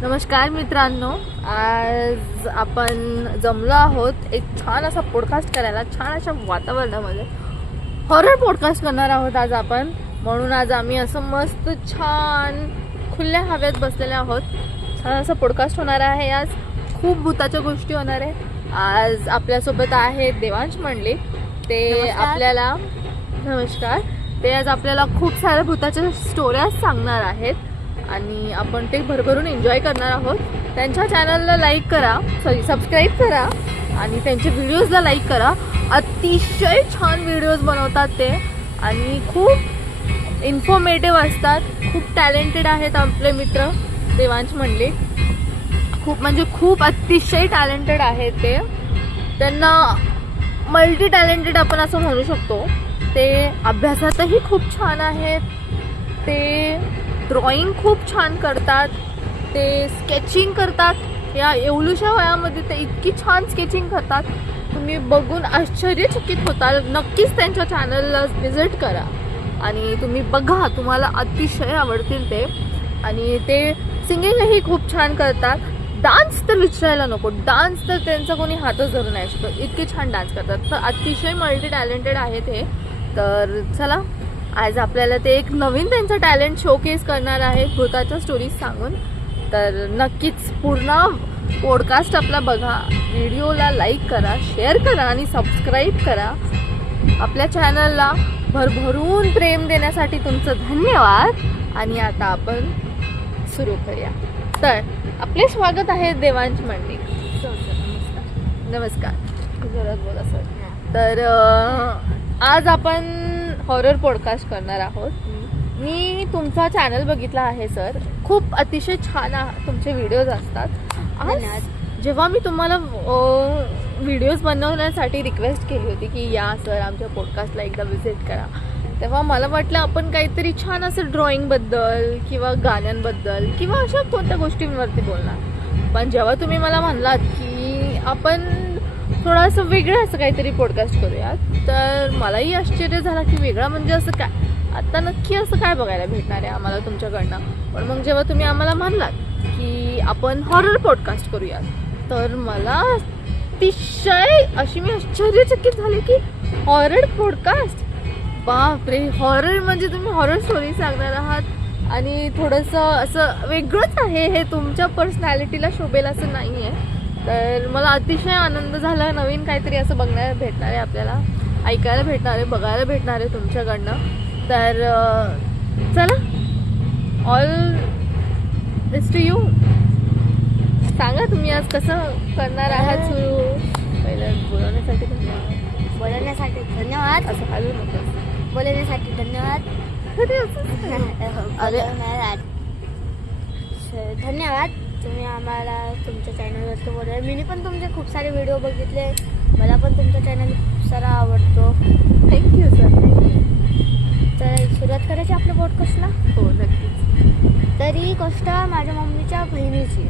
नमस्कार मित्रांनो, आज आपण जमलो आहोत एक छान असा पॉडकास्ट करायला. छान अशा वातावरणामध्ये हॉरर पॉडकास्ट करणार आहोत आज आपण. म्हणून आज आम्ही असं मस्त छान खुल्या हवेत बसलेले आहोत. छान असं पॉडकास्ट होणार आहे. आज खूप भूताच्या गोष्टी होणार आहे. आज आपल्यासोबत आहे देवांश मंडले. ते आपल्याला नमस्कार. ते आज आपल्याला खूप साऱ्या भूताच्या स्टोऱ्या सांगणार आहेत आणि आपण ते भरभरून एन्जॉय करणार आहोत. त्यांच्या चॅनलला लाईक करा, सबस्क्राईब करा आणि त्यांचे व्हिडिओजला लाईक करा. अतिशय छान व्हिडिओज बनवतात ते आणि खूप इन्फॉर्मेटिव्ह असतात. खूप टॅलेंटेड आहेत आपले मित्र देवांश मंडले. खूप अतिशय टॅलेंटेड आहेत ते. त्यांना मल्टी टॅलेंटेड आपण असं म्हणू शकतो. ते अभ्यासातही खूप छान आहेत. ते ड्रॉइंग खूप छान करतात. ते स्केचिंग करतात. या एवढ्याशा वयामध्ये ते इतकी छान स्केचिंग करतात, तुम्ही बघून आश्चर्यचकित होताल. नक्कीच त्यांच्या चॅनलला व्हिजिट करा आणि तुम्ही बघा, तुम्हाला अतिशय आवडतील ते. आणि ते सिंगिंगही खूप छान करतात. डान्स तर विचारायला नको, डान्स तर त्यांचा कोणी हातच धरू नाही शकत, इतके छान डान्स करतात. तर अतिशय मल्टी टॅलेंटेड आहे ते. तर चला, आज आपल्याला ते एक नवीन त्यांचं टॅलेंट शोकेस करणार आहेत भूताच्या स्टोरीज सांगून. तर नक्कीच पूर्ण पॉडकास्ट आपला बघा. व्हिडिओला लाईक करा, शेअर करा आणि सबस्क्राईब करा. आपल्या चॅनलला भरभरून प्रेम देण्यासाठी तुमचं धन्यवाद. आणि आता आपण सुरू करूया. तर आपले स्वागत आहे देवांश मंडले. नमस्कार. जोरात बोला सर. तर आज आपण हॉरर पॉडकास्ट करणार आहोत. मी तुमचा चॅनल बघितला आहे सर. खूप अतिशय छान तुमचे व्हिडिओज असतात. आज जेव्हा मी तुम्हाला व्हिडिओज बनवण्यासाठी रिक्वेस्ट केली होती की या सर आमच्या पॉडकास्टला एकदा व्हिजिट करा, तेव्हा मला वाटलं आपण काहीतरी छान असं ड्रॉइंगबद्दल किंवा गाण्यांबद्दल किंवा अशा कोणत्या गोष्टींवरती बोलणार. पण जेव्हा तुम्ही मला म्हणलात की आपण थोडंसं वेगळं असं काहीतरी पॉडकास्ट करूयात, तर मलाही आश्चर्य झाला की वेगळं म्हणजे असं काय. आता नक्की असं काय बघायला भेटणार आहे आम्हाला तुमच्याकडनं. पण मग जेव्हा तुम्ही आम्हाला म्हणलात की आपण हॉरर पॉडकास्ट करूयात, तर मला अतिशय अशी मी आश्चर्यचकित झाले की हॉरर पॉडकास्ट, बापरे. हॉरर म्हणजे तुम्ही हॉरर स्टोरी सांगणार आहात आणि थोडंसं असं वेगळंच आहे. हे तुमच्या पर्सनॅलिटीला शोभेल असं नाही आहे. तर मला अतिशय आनंद झाला. नवीन काहीतरी असं बघण्याला भेटणार आहे, आपल्याला ऐकायला भेटणार आहे, बघायला भेटणार आहे तुमच्याकडनं. तर चला, ऑल दिस टू यू. सांगा तुम्ही आज कसं करणार आहात सुरू. पहिलं बोलवण्यासाठी धन्यवाद. असं हलू नको. बोलवण्यासाठी धन्यवाद. धन्यवाद. तुम्ही आम्हाला तुमच्या चॅनलवरती बोलवा. मी पण तुमचे खूप सारे व्हिडिओ बघितले. मला पण तुमचा चॅनल खूप सारा आवडतो. Thank you sir. तर सुरुवात करायची आपल्या पॉडकास्टला. हो नक्कीच. तर ही गोष्ट माझ्या मम्मीच्या बहिणीची.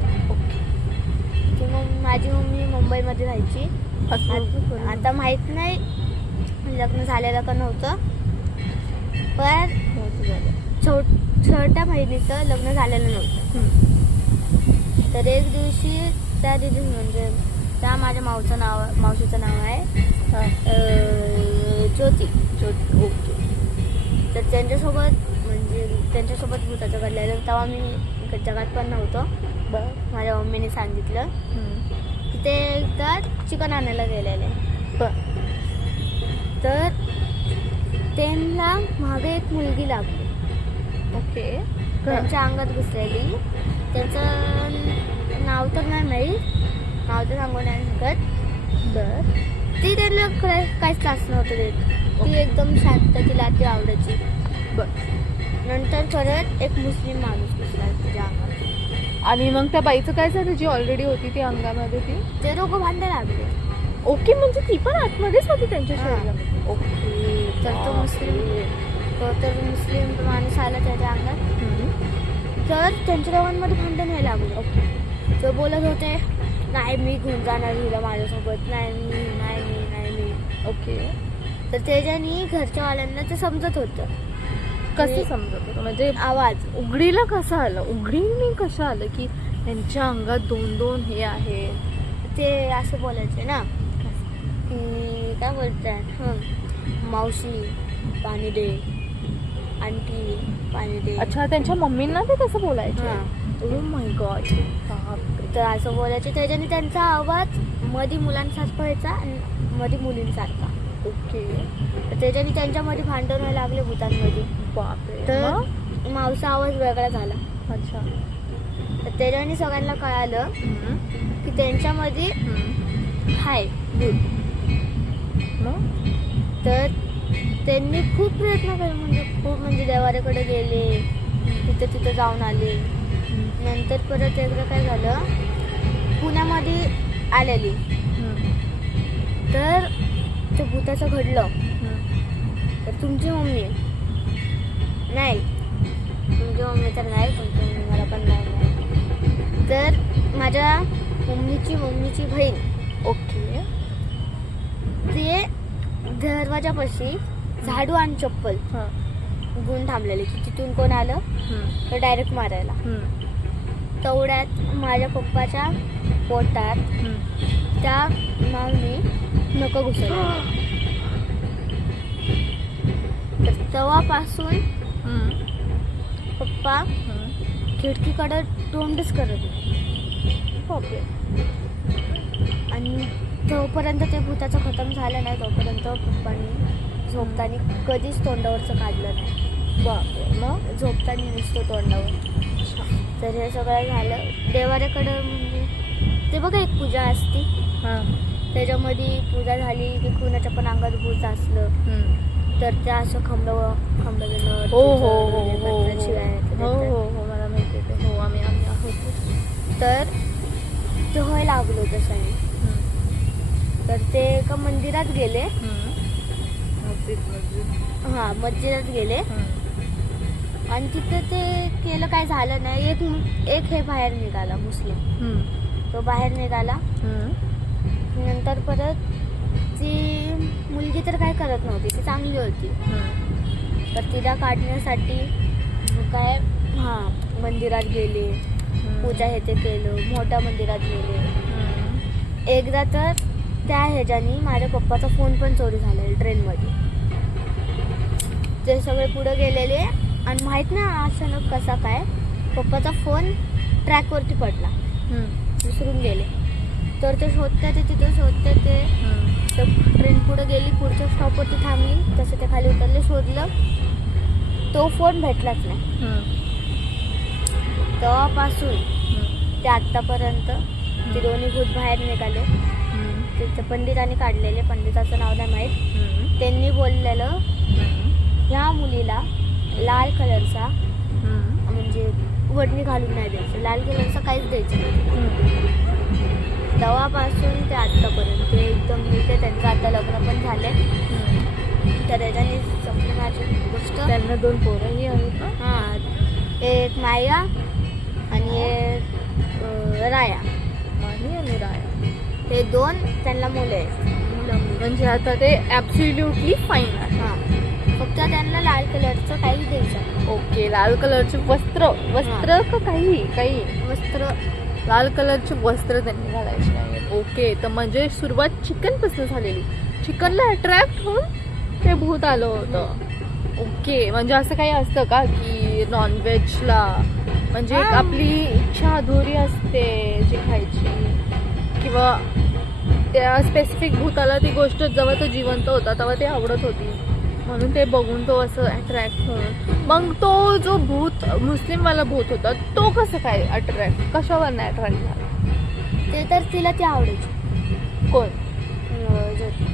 की मग माझी मम्मी मुंबईमध्ये राहायची. आता माहीत नाही लग्न झालेलं का नव्हतं, पण छोट्या बहिणीचं लग्न झालेलं नव्हतं. तर एक दिवशी त्या दिदी म्हणजे त्या माझ्या मावशीचं नाव आहे ज्योती. ओके. तर त्यांच्यासोबत भूताचं घडलेलं. तेव्हा मी जगात पण नव्हतो. माझ्या मम्मीने सांगितलं की ते एकदा चिकन आणायला गेलेले. तर त्यांना मागे एक मुलगी लागली. ओके. त्यांच्या अंगात घुसलेली. त्याचं नाव तर नाही माहीत, नाव तर सांगू नाही शकत. ती त्यांना काहीच त्रास नव्हतं देत. ती एकदम शांत, तिला ती आवडायची. नंतर परत एक मुस्लिम माणूस घुसला तिच्या अंगात. आणि मग त्या बाईचं काय झालं जी ऑलरेडी होती ती अंगामध्ये? ते दोघं भांडायला लागले. ओके. म्हणजे ती पण आतमध्येच होती त्यांच्या शरीरामध्ये. ओके. तर तो मुस्लिम माणूस आला त्याच्या अंगात. तर त्यांच्या दोघांमध्ये भांडण व्हायला लागलं. ओके. तो बोलत होते, नाही मी घेऊन जाणार हिला माझ्यासोबत, नाही मी. ओके. तर त्याच्यानी घरच्या वाल्यांना ते समजत होतं. कसं समजत होतं म्हणजे आवाज उघडीला कसं आलं, उघडीने कसं आलं की त्यांच्या अंगात 2-2 हे आहेत. ते असं बोलायचे ना की काय बोलतात, मावशी पाणी दे, आंटी पाणी दे. अच्छा, त्यांच्या मम्मींना ते तसं बोलायचे. हां. Oh my God. तर असं बोलायचे. त्याच्याने त्यांचा आवाज मध्ये मुलांसारखा व्हायचा आणि मध्ये मुलींसारखा. ओके. तर त्याच्याने त्यांच्यामध्ये भांडण व्हायला लागले भूतांमध्ये. बापरे. तर मग? मावसा आवाज वेगळा झाला. अच्छा. तर त्याच्याने सगळ्यांना कळालं की त्यांच्यामध्ये हाय भूत. मग? तर त्यांनी खूप प्रयत्न केले, म्हणजे देवाऱ्याकडे गेले, तिथं जाऊन आले. नंतर परत एकदा काय झालं, पुण्यामध्ये आलेली. तर ते भूताचं घडलं. तर तुमची मम्मी नाही, तुमची मम्मी तर नाही, तुमची मम्मी मला पण नाही. तर माझ्या मम्मीची बहीण. ओके. ते दरवाजापाशी झाडू आणि चप्पल घेऊन थांबलेले की तिथून कोण आलं तर डायरेक्ट मारायला. तेवढ्यात माझ्या पप्पाच्या पोटात त्या मावनी नकं घुसवलं. तर तेव्हापासून पप्पा खिडकीकडे तोंडच करत होते. आणि जोपर्यंत ते भूताचं खतम झालं नाही तोपर्यंत पप्पांनी झोपताना कधीच तोंडावरचं काढलं नाही. बापरे. मग? झोपताना नुसतं तोंडावर. तर हे सगळं झालं. देवाऱ्याकडं म्हणजे ते बघा एक पूजा असते, त्याच्यामध्ये पूजा झाली की कुणाच्या पण अंगात भूत असलं तर त्या असं खंबलं हो हो हो हो हो मला माहिती आहे. हो, आम्ही आहोत. तर ते व्हायला लागलो तसं. तर ते एका मंदिरात गेले. मस्जिदात गेले आणि तिथं ते केलं, काय झालं नाही. एक हे बाहेर निघाला मुस्लिम. तो बाहेर निघाला. नंतर परत ती मुलगी तर काय करत नव्हती, ती चांगली होती. तर तिला काढण्यासाठी काय मंदिरात गेले, पूजा हे ते केलं, मोठ्या मंदिरात गेले. एकदा तर त्या ह्याच्यानी माझ्या पप्पाचा फोन पण चोरी झालेला ट्रेनमध्ये. ते सगळे पुढे गेलेले आणि माहित नाही अचानक कसा काय पप्पाचा फोन ट्रॅकवरती पडला, विसरून गेले. तर ते शोधते ते तिथं शोधते ते ट्रेन पुढे गेली, पुढच्या स्टॉपवरती थांबली. तसं ते खाली उतरले, शोधलं, तो फोन भेटलाच नाही. तेव्हापासून ते आत्तापर्यंत ते दोन्ही भूत बाहेर निघाले. तिथे पंडितांनी काढलेले, पंडिताचं नाव नाही माहीत. त्यांनी बोललेलं ह्या मुलीला लाल कलरचा म्हणजे वडणी घालून नाही द्यायचं, लाल कलरचा काहीच द्यायचं नाही. तेव्हापासून ते आत्तापर्यंत ते एकदम नीट आहे. त्यांचं आता लग्न पण झाले. तर त्याच्याने संपली माझी गोष्ट. त्यांना 2 पोरंही आहेत ना? हां, एक माया आणि एक राया. माही आणि राया, हे 2 त्यांना मुलं आहेत. म्हणजे आता ते ॲब्सोल्युटली फाईन आहे. हां, फक्त त्यांना लाल कलरचं काही द्यायचं. ओके. लाल कलरचे वस्त्र का काही वस्त्र, लाल कलरचे वस्त्र त्यांनी घालायचे नाही. ओके. तर म्हणजे सुरुवात चिकनपासून झालेली. चिकनला अट्रॅक्ट होऊन ते भूत आलं होतं. ओके. म्हणजे असं काही असतं का की नॉनव्हेजला म्हणजे एक आपली इच्छा अधुरी असते जी खायची, किंवा त्या स्पेसिफिक भूताला ती गोष्ट जेव्हा तो जिवंत होता तेव्हा ती आवडत होती, म्हणून ते बघून तो असं अट्रॅक्ट होऊन. मग तो जो भूत मुस्लिमवाला भूत होता तो कसं काय अट्रॅक्ट, कशावर नाही अट्रॅक्ट झाला? ते तर तिला ती आवडायची. कोण? ज्योती.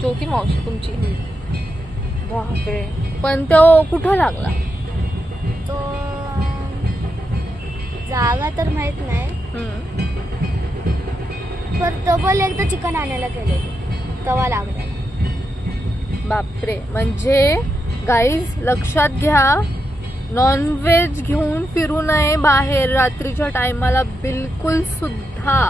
ज्योती मावशी तुमची? बापरे. पण तो कुठं लागला? तो जागा तर माहित नाही, पर डबल एकदा चिकन आणायला गेले तवा लागला. बापरे. म्हणजे गाईज लक्षात घ्या, नॉनव्हेज घेऊन फिरू नये बाहेर रात्रीच्या टायमाला बिलकुल सुद्धा.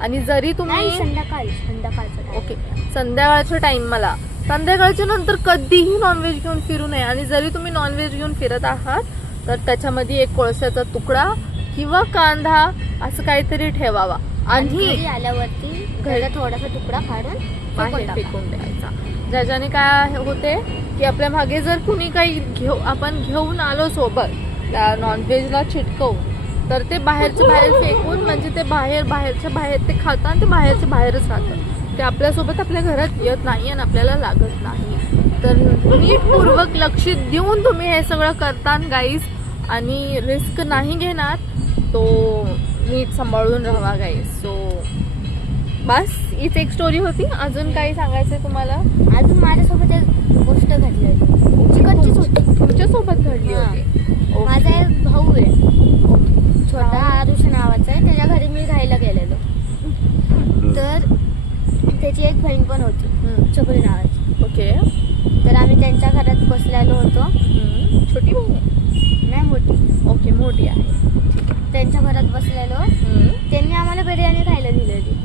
आणि जरी तुम्ही संध्याकाळचं ओके संध्याकाळच्या टाइमला, संध्याकाळच्या नंतर कधीही नॉनव्हेज घेऊन फिरू नये. आणि जरी तुम्ही नॉनव्हेज घेऊन फिरत आहात तर त्याच्यामध्ये एक कोळशाचा तुकडा किंवा कांदा असं काहीतरी ठेवावा आणि घरी आल्यावरती घरला थोडासा तुकडा फाडून बाहेर फेकून द्यायचा. ज्याच्याने काय होते की आपल्या मागे जर कुणी काही आपण घेऊन आलो सोबत त्या नॉनव्हेजला चिटकवून, तर ते बाहेरच्या बाहेर फेकून म्हणजे ते बाहेरच्या बाहेर ते खातात आणि ते बाहेरच्या बाहेरच राहतं. ते आपल्यासोबत आपल्या घरात येत नाही आणि आपल्याला लागत नाही. तर नीटपूर्वक लक्ष देऊन तुम्ही हे सगळं करता गाईज, आणि रिस्क नाही घेणार तो नीट सांभाळून राहा गाईज. सो बस हीच एक स्टोरी होती. अजून काही सांगायचं तुम्हाला? अजून माझ्यासोबत एक गोष्ट घडली होती, चिकनचीच होती. तुमच्यासोबत घडली होती? माझा एक भाऊ आहे छोटा, आरुष नावाचा आहे. त्याच्या घरी मी राहायला गेलेलो. तर त्याची एक बहीण पण होती चपली नावाची. ओके. तर आम्ही त्यांच्या घरात बसलेलो होतो. छोटी बहीण नाही मोठी. ओके, मोठी आहे. त्यांच्या घरात बसलेलो. त्यांनी आम्हाला बिर्याणी खायला दिलेली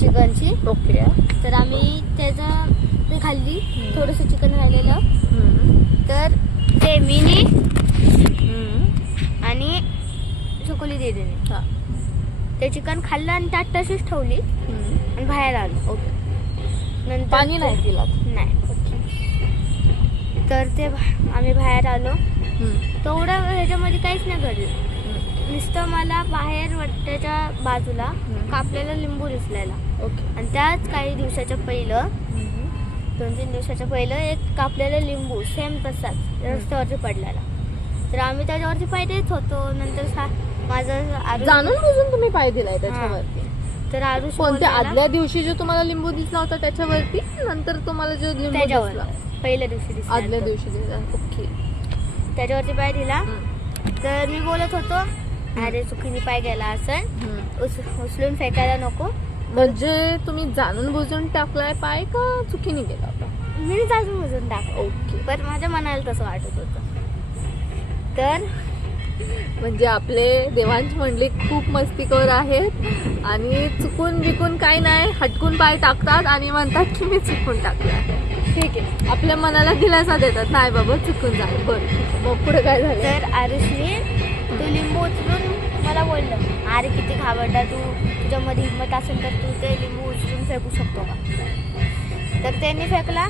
चिकनची. ओके. तर आम्ही त्याचं ते खाल्ली. थोडंसं चिकन राहिलेलं. तर ते मिनी आणि चकोली दिदीने ते चिकन खाल्लं आणि त्यात तशीच ठेवली आणि बाहेर आलो. ओके. नंतर पाणी नाही पिला? नाही. तर ते आम्ही बाहेर आलो. तेवढं ह्याच्यामध्ये काहीच नाही घडलं. नुसतं मला बाहेर वाट्याच्या बाजूला कापलेला लिंबू दिसलेला. ओके. आणि त्याच काही दिवसाच्या पहिलं 2-3 दिवसाच्या पहिलं एक कापलेला लिंबू सेम तसाच रस्त्यावरती पडलेला. तर आम्ही त्याच्यावरती पाय देत होतो. नंतर माझं जाणून बुजून तुम्ही पाय दिलाय त्याच्यावरती? तर आरुष कोणत्या आदल्या दिवशी जो तुम्हाला लिंबू दिसला होता त्याच्यावरती, नंतर तुम्हाला जो लिंबू दिसला पहिल्या दिवशी दिसला, आदल्या दिवशी दिसला? ओके. त्याच्यावरती पाय दिला. तर मी बोलत होतो अरे चुकीने पाय गेला असं, उचलून फेकायला नको. म्हणजे तुम्ही जाणून बुजून टाकलाय पाय का चुकीने गेला होता? मी जाणून बुजून टाकला. ओके. पण माझ्या मनाला तसं वाटत होतं. तर म्हणजे आपले देवांश मंडळी खूप मस्तीखोर आहेत आणि चुकून बिकून काही नाही, हटकून पाय टाकतात आणि म्हणतात की मी चुकून टाकलं आहे. ठीक आहे, आपल्या मनाला दिलासा देतात, नाही बाबा चुकून झालं. बरं, मग पुढे काय झालं? तर आरुषने तो लिंबू उचलून मला बोललं अरे किती घाबरता तू, तुझ्यामध्ये हिंमत असेल तर तू ते लिंबू उचलून फेकू शकतो का. तर त्यांनी फेकला.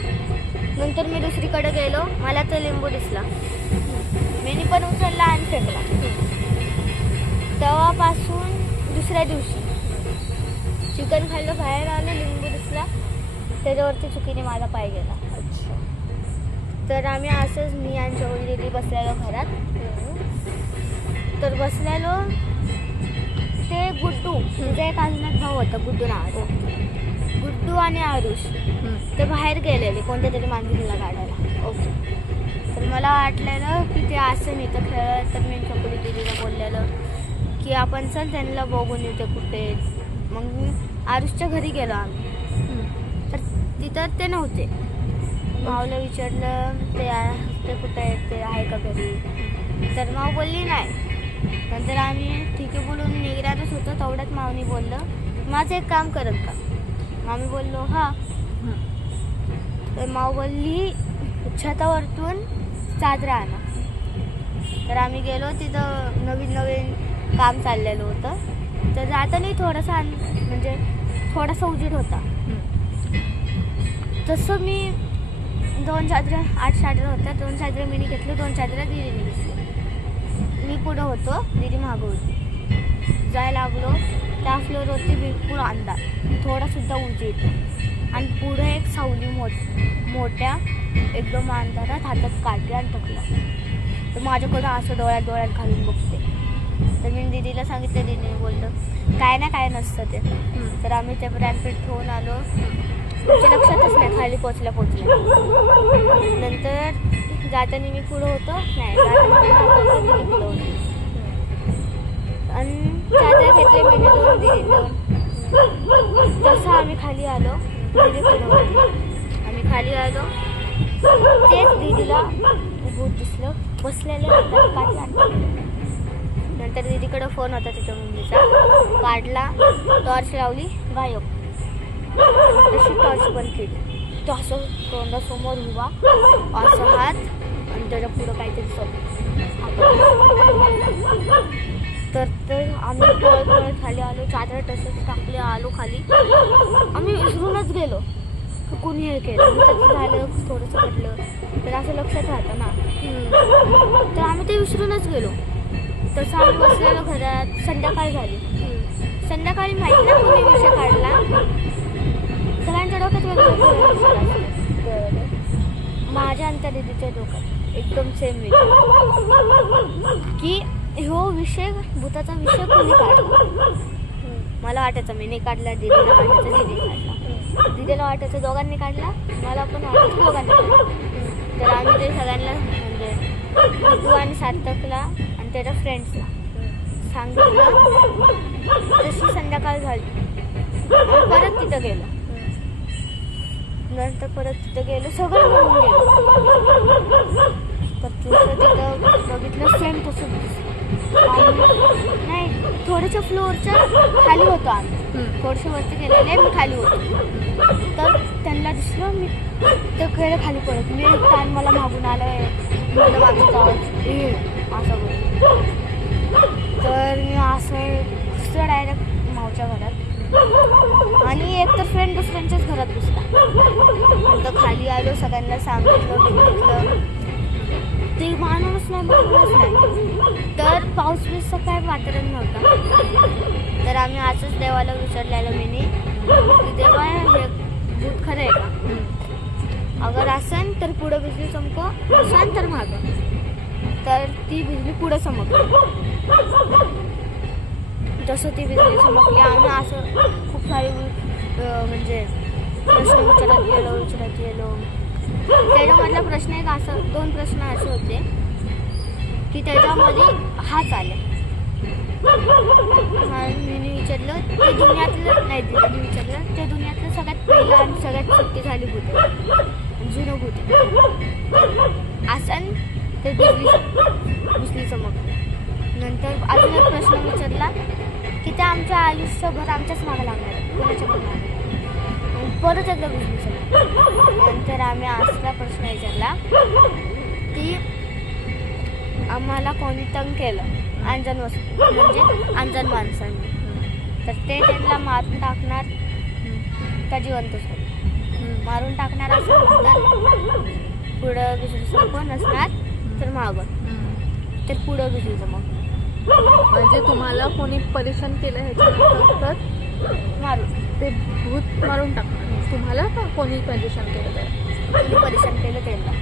नंतर मी दुसरीकडे गेलो. मला तो लिंबू दिसला. मी पण उचलला आणि फेकला. तेव्हापासून दुसऱ्या दिवशी चिकन खाल्लं, बाहेर आलं, लिंबू दिसला, त्याच्यावरती चुकीने माझा पाय गेला. तर आम्ही असंच मी आणि चवळी दिदी बसलेलो घरात. तर बसलेलो. ते गुड्डू, तुझा एक अजून एक भाऊ होता गुड्डू नावाचा, गुड्डू आणि आरुष ते बाहेर गेलेले कोणत्या तरी मांजरीला काढायला. ओके. तर मला वाटलेलं की ते असं मी तर खेळलं. तर मी चकोली दिदीला बोललेलं की आपण चल त्यांना बघून येते कुठे. मग मी आरुषच्या घरी गेलो आम्ही. तर तिथं ते नव्हते. माऊला विचारलं ते कुठे आहेत, ते आहे का घरी. तर माऊ बोलली नाही. नंतर आम्ही ठीक आहे बोलून निघणारच होतो. तेवढ्यात माऊनी बोललं माझं एक काम करत का. आम्ही बोललो हां. तर माऊ बोलली छतावरतून चादरा आणा. तर आम्ही गेलो. तिथं नवीन काम चाललेलं होतं. तर जाताना थोडासा म्हणजे थोडासा उजेड होता. तसं मी 2 चादरा, 8 चादरा होत्या. 2 चादरा मीनी घेतलं, 2 चादरा दिदीने घेतली. मी पुढं होतो, दिदी मागं होती. जायला लागलो. त्या फ्लोअरवरती बिलकुल अंधार, थोडासुद्धा उजेड. आणि पुढे एक सावली मोठ्या एकदम अंधारात, हातात काठी आणि टकला. तर माझ्याकडं असं डोळ्यात घालून बघते. तर मी दीदीला सांगितलं. दीदीने बोललं काय ना काय नसतं ते. तर आम्ही ते ब्रँकेट ठेवून आलो. तुमच्या लक्षातच नाही खाली पोचल्या. नंतर जाताना मी पुढं होतो, नाही जाताना मी मागं होतो, दीदी पुढं होती. आणि चादर घेतले मी 2, दीदी 2. तसं आम्ही खाली आलो. दीदी पुढं होती. आम्ही खाली आलो. तेच दीदीला भूत दिसलं बसलेले हातात काठी आणलं. नंतर दीदीकडं फोन होता तिच्या मम्मीचा, काढला, टॉर्च लावली, गायब. तशी टॉर्च बंद केली. तो असं तोंडासमोर उभा, असं हात आणि त्याच्या पुढं काहीतरी तर आम्ही पळत खाली आलो, चादर तसंच टाकले, आलो खाली. आम्ही विसरूनच गेलो की कोणी हे केलं. मग त्याचं झालं थोडंसं पडलं तर असं लक्षात राहतं ना. तर आम्ही ते विसरूनच गेलो. तसं आम्ही बसलेलो घरात. संध्याकाळ झाली. संध्याकाळी माहिती नाही कोणी विषय काढला. सगळ्यांच्या डोक्यात वेगवेगळे विषय असतात. माझ्या आणि त्या दीदीच्या डोक्यात एकदम सेम विषय की हो विषय भूताचा विषय कोणी काढला. मला वाटायचं मी नाही काढला, दीदीला वाटायचं दीदी काढला, दीदीला वाटायचं दोघांनी काढला, मला पण वाटायचं दोघांनी काढला. तर आम्ही ते सगळ्यांना म्हणजे तू आणि सार्थकला आणि त्याच्या फ्रेंड्सला सांगितलं. तशी संध्याकाळ झाली. आम्ही परत तिथं गेलो. नंतर परत तिथं गेलो, सगळं बघून गेलो. तर तिथं बघितलं सेम तसं नाही. थोड्याशा फ्लोअरच्या खाली होतो आम्ही. थोडंसं वरती गेलेले, मी खाली होतो. तर त्यांना दिसलं मी तर गेलं खाली पडत. मी एक टाइम मला मागून आलं, मला वाजत असं बोल. तर मी असं घुसलं डायरेक्ट मावच्या घरात. आणि एक तर फ्रेंड दुसऱ्यांच्याच घरात घुसला. नंतर खाली आलो, सगळ्यांना सांगितलं. ते मानूनच नाही. तर पाऊस बीसचं काय वातावरण नव्हतं. तर आम्ही असंच देवाला विचारलेलं मी की देवा हे भूत खरं आहे का. अगर असन तर पुढं बिजली चमको, नसन तर मागं. तर ती बिजली पुढं चमकली. तसं ती बिजली चमकली. आम्ही असं खूप सारे म्हणजे प्रश्न विचारत गेलो. त्याच्यामधला प्रश्न एक असं 2 प्रश्न असे होते की त्याच्यामध्ये हाच आले. मी विचारलं ते दुनियातलं नाही, मी विचारलं ते दुनियातलं सगळ्यात पहिलं आणि सगळ्यात शक्तिशाली भूत आहे, जुनं भूत आहे. असं ते बिजली चमकलं. नंतर अजून एक प्रश्न विचारला की ते आमच्या आयुष्यभर आमच्याच मागं लागणार आहे, कोणाच्या पण मागं. परत एकदा बिजली चमकली. नंतर आम्ही असला प्रश्न विचारला की आम्हाला कोणी तंग केलं अंजन वस्तू म्हणजे अंजन माणसांनी, तर ते त्यांना मारून टाकणार का जिवंत सोड मारून टाकणार असं. पुढं बिजली चमक नसणार तर मागं, तर पुढं बिजली चमक. म्हणजे तुम्हाला कोणी परेशान केलं ह्याच्यानंतर मारून ते भूत मारून टाकणार. तुम्हाला का कोणी परेशान केलं तर कोणी परेशान केलं त्यांना.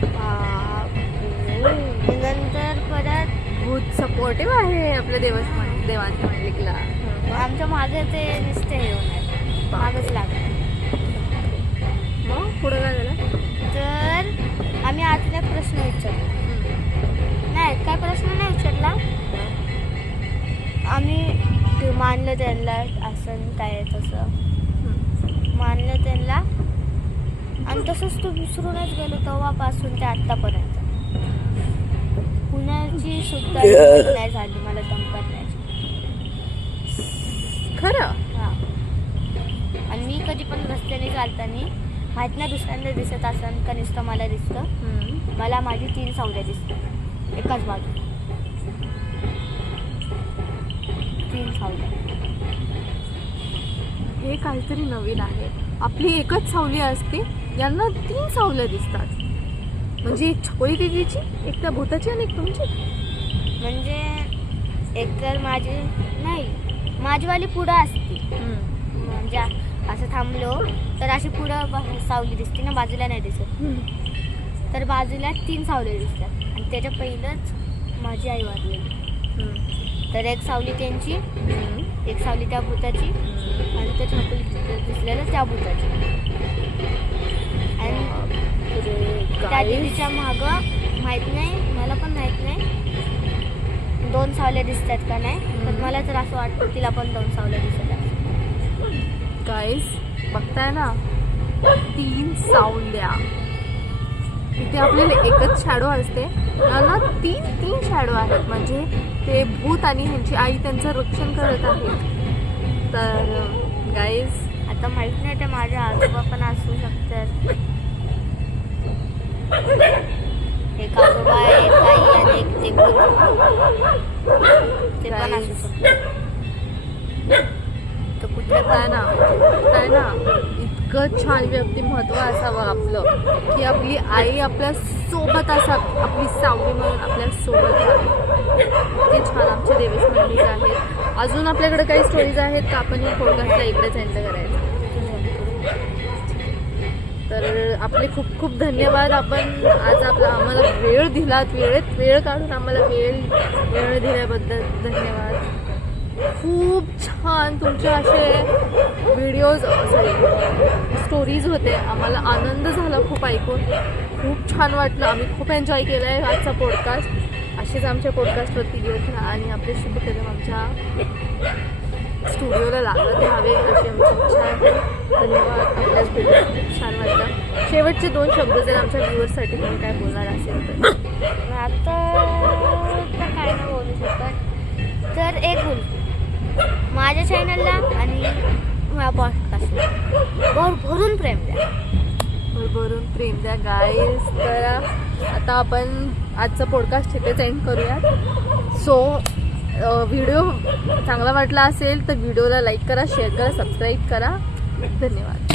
नंतर परत भूत सपोर्टिव्ह आहे आपल्या देवांच्या मालिकला. आमच्या मागे ते नुसते हे होणार, मागच लागणार. मग पुढं काय झालं. तर आम्ही आजला प्रश्न विचारला नाही, काय प्रश्न नाही विचारला. आम्ही ते मानलं त्यांना असं काय तसं मानलं त्यांना. आणि तसंच तो विसरूनच गेलो तेव्हापासून ते आत्तापर्यंत. पुण्याची सुद्धा नाही झाली मला दम करण्याची खरं. हां. आणि मी कधी पण रस्त्याने चालताना माहीत नाही दुसऱ्यांदा दिसत असन का नुसतं मला दिसतं. मला माझी 3 सावल्या दिसतात एकाच बाजूला. 3 सावल्या. हे काहीतरी नवीन आहे. आपली एकच सावली असते, यांना 3 सावल्या दिसतात. म्हणजे एक छकोली दीदीची, एक त्या भूताची आणि एक तुमची. म्हणजे एक तर माझी नाही, माझीवाली पुढं असते. म्हणजे असं थांबलो तर अशी पुढं सावली दिसते ना, बाजूला नाही दिसत. तर बाजूला 3 सावले दिसतात. आणि त्याच्या पहिलंच माझी आई वारलेली. तर एक सावली त्यांची, एक सावली त्या भूताची आणि त्या छकुली दिसलेलं त्या भूताची. आणि त्या देवीच्या मागं माहीत नाही, मला पण माहीत नाही 2 सावल्या दिसतात का नाही. तर मला तर असं वाटतं तिला पण 2 सावल्या दिसत आहेत. गाईस बघताय ना, 3 सावल्या. इथे आपल्याला एकच शॅडो असते, यांना 3 शॅडो आहेत. म्हणजे ते भूत आणि ह्यांची आई त्यांचं रक्षण करत आहेत. तर गाईज आता माहीत नाही ते माझे आजोबा पण असू शकतात. हे काजोबा आहे ताई आणि एक ते ते पण असू शकतं. तर कुठल्या काय ना इतकं छान व्यक्तिमत्व असावं आपलं की आपली आई आपल्या सोबत असावी, आपली सावली म्हणून आपल्या सोबत राहावी. ते छान आमचे देवेश मंडळी आहेत. अजून आपल्याकडे काही स्टोरीज आहेत का आपण या पॉडकास्टला इकडेच एंड करायचं. तर आपले खूप खूप धन्यवाद. आपण आज आम्हाला वेळ दिलात, वेळ काढून आम्हाला वेळ दिल्याबद्दल धन्यवाद. खूप छान तुमचे असे व्हिडिओज स्टोरीज होते. आम्हाला आनंद झाला खूप ऐकून. खूप छान वाटलं. आम्ही खूप एन्जॉय केलं आहे आजचा पॉडकास्ट. असेच आमच्या पॉडकास्टवरती येत राहा आणि आपले शुभकर्म आमच्या स्टुडिओला लागत राहावे अशी आमची इच्छा आहे. धन्यवाद. आपल्याच भेटून खूप छान वाटलं. शेवटचे 2 शब्द जर आमच्या व्ह्युअर्ससाठी तुम्ही काय बोलणार असेल तर. आता काय नाही बोलू शकत. तर एक बोल, माझ्या चॅनलला आणि माझ्या पॉडकास्टला भरभरून प्रेम द्या. भरभरून प्रेम द्या गाईज. तर आता आपण आजचं पॉडकास्ट इथेच एंड करूयात. सो व्हिडिओ चांगला वाटला असेल तर व्हिडिओला लाईक करा, शेअर करा, सबस्क्राईब करा. धन्यवाद.